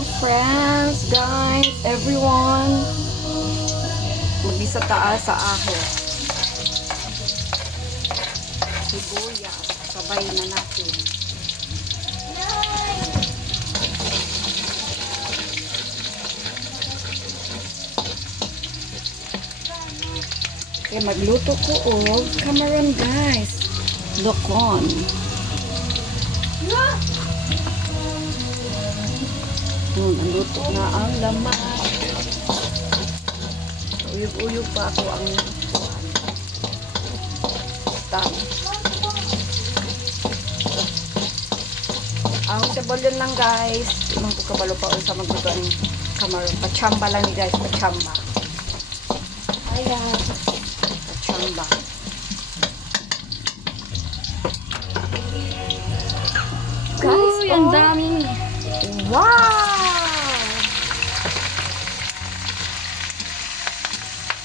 Hello friends, guys, everyone. Mag-isa taas sa ahos. Sibuyas, sabay na natin. Okay, magluto ko og Cameron, guys. Look on. Naluto na ang laman. Uyog-uyog pa ako ang tang. Ang sabalyon lang, guys. Imang ko kabalo pa sa magluto ng Cameron. Pachamba lang ni guys, pachamba. Ayan. Pachamba. Guys, uy, ang dami. Wow!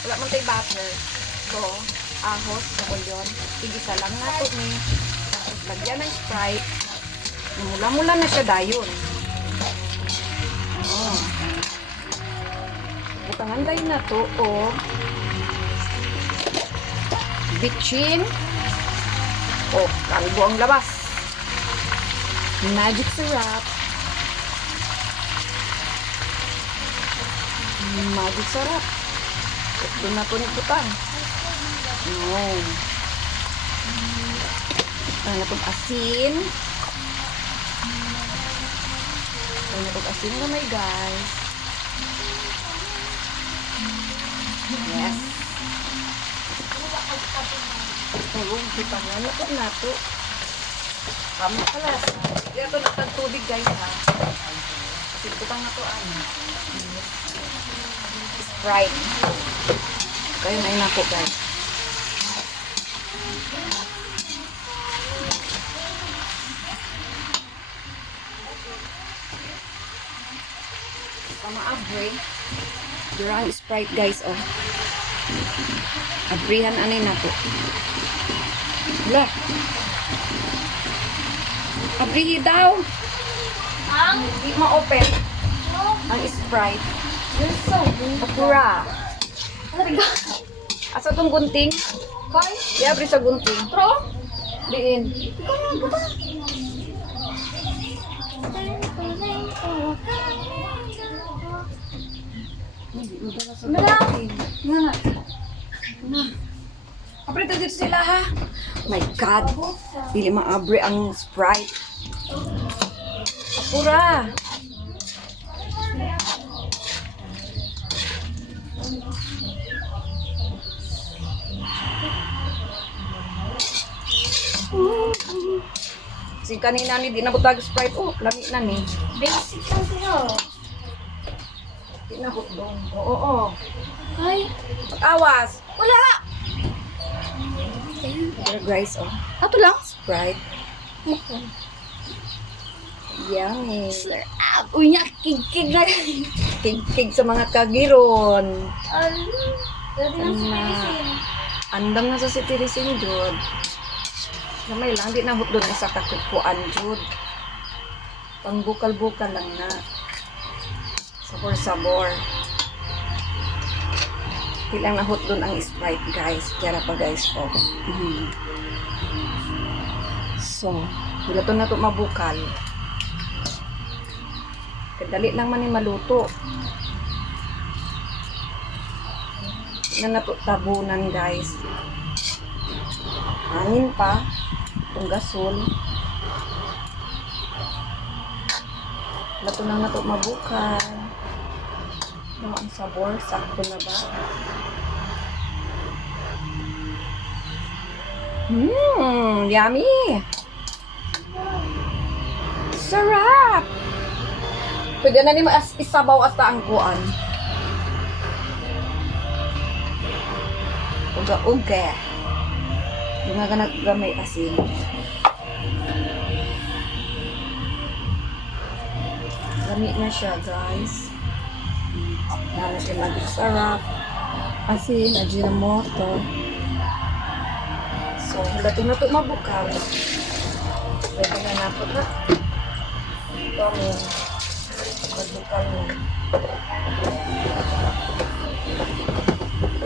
Wala man tayo butter. So, ahos, sabulyon. Igisa lang nato ni. Tapos lagyan ng Sprite. Mula-mula na siya dayon. Oh. Butangan tayo na to o bitchin. Oh, kalbo ang labas. Magic syrup. Magic syrup. Ito na po nagputang. No. Ano na po asin. Ano na po asin na may guys. Yes. Ayun, putang na po na to. Kama pala. Ito na tubig guys ha. Kasi putang na to ano. Sprite. Kayo na inako guys. Tama abre. Durang Sprite guys oh. Abrihan anay na to. Wala. Abrihi daw. Hindi ma-open. Ang Sprite. You're so rude. Apura. Ano ba? Asa tong gunting? Kay? Iabri sa gunting. Pro? Diin. Mala. Na. Na. Apre to dito sila ha. My God. Dili maabre ang Sprite. Apura. Si kanina ni di na butag Sprite. Oh, lami na ni. Basic lang sila. Di na butong. Oo. Ay. Pag-awas. Wala. Pero guys, oh. Ato lang? Sprite. Yummy. Uy, niya, kig-kig na. Kig-kig sa mga kagiron. Pwede na sa medicine. Andam na sa si Tirisin, Jud. Namay lang, di na doon sa kakupuan, Jud. Pangbukal-bukal lang na. Sabor-sabor. Di lang nahot doon ang Sprite, guys. Kaya pa, guys, po. So, wala to na to mabukal. Kadali lang man ni maluto. Na nato tabunan, guys. Hangin pa. Itong gasol. Lato lang nato mabukal. Ano ang sabor? Sakto na ba? Yummy! Sarap! Pwede na ni isabaw hasta ang kuan. Uga-uga. Yung nga gamay asin. Lami na siya, guys. Lalo siya mag-sarap. Asin, ajinomoto. So, lato na ito mabukal. Pwede na nato na. Ito ang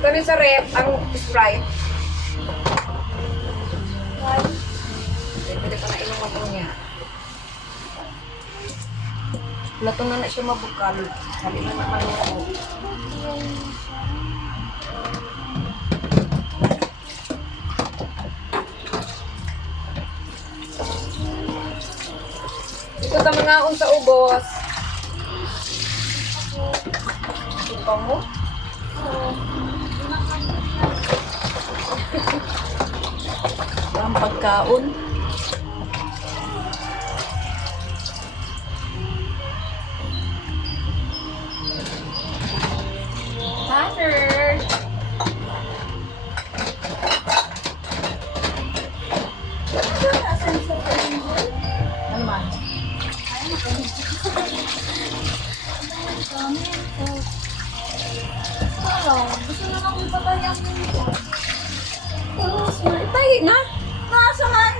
Lagyan sa rep ang Sprite. Why? Pwede pa na inuman ko niya. Lato na siya mabukal. Sabi na naman ako. Ito ta mga sa ubos. Ito mo? Ang pagkaon. Butter. Ano man? Gusto na akong ipatay ang nito. Tayo na. Nasa man?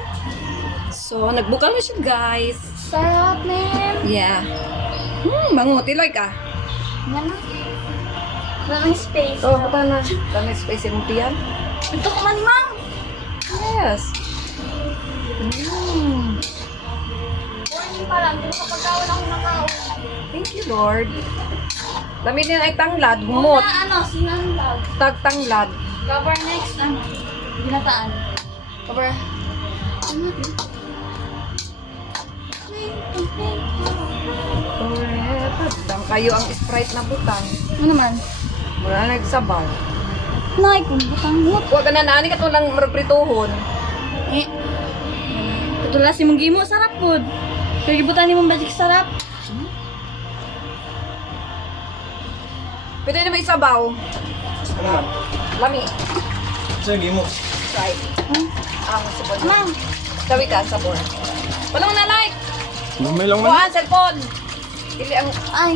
So, nagbukal na siya, guys. Sarap, man. Yeah. Banguti like ah. Yan na. Walang space. Oh, bata na. Dami space yung piyan. Ito ko man, ma'am. Yes. Morning pa lang. Hindi kapag-kawan ako nakaon. Thank you, Lord. Dami din ay tanglad, humot. Una, sinanglag. Tagtanglad. Cover next, ginataan. Cover. Dam kayo ang Sprite na butang. Ano man? Wala nagsabaw. Nay, kung butang mo. Huwag ka na nani ka lang marprituhon. Eh. Katulad si mong gimo, sarap po. Kaya gibutan ni mong bajik sarap. Pwede na may sabaw. Lami. Sige mo. Sprite. Ang sabon. Ma'am. Sabi ka, sabon. Walang na like. Lumay lang man. Kuhaan, cellphone. Ili ang Ay.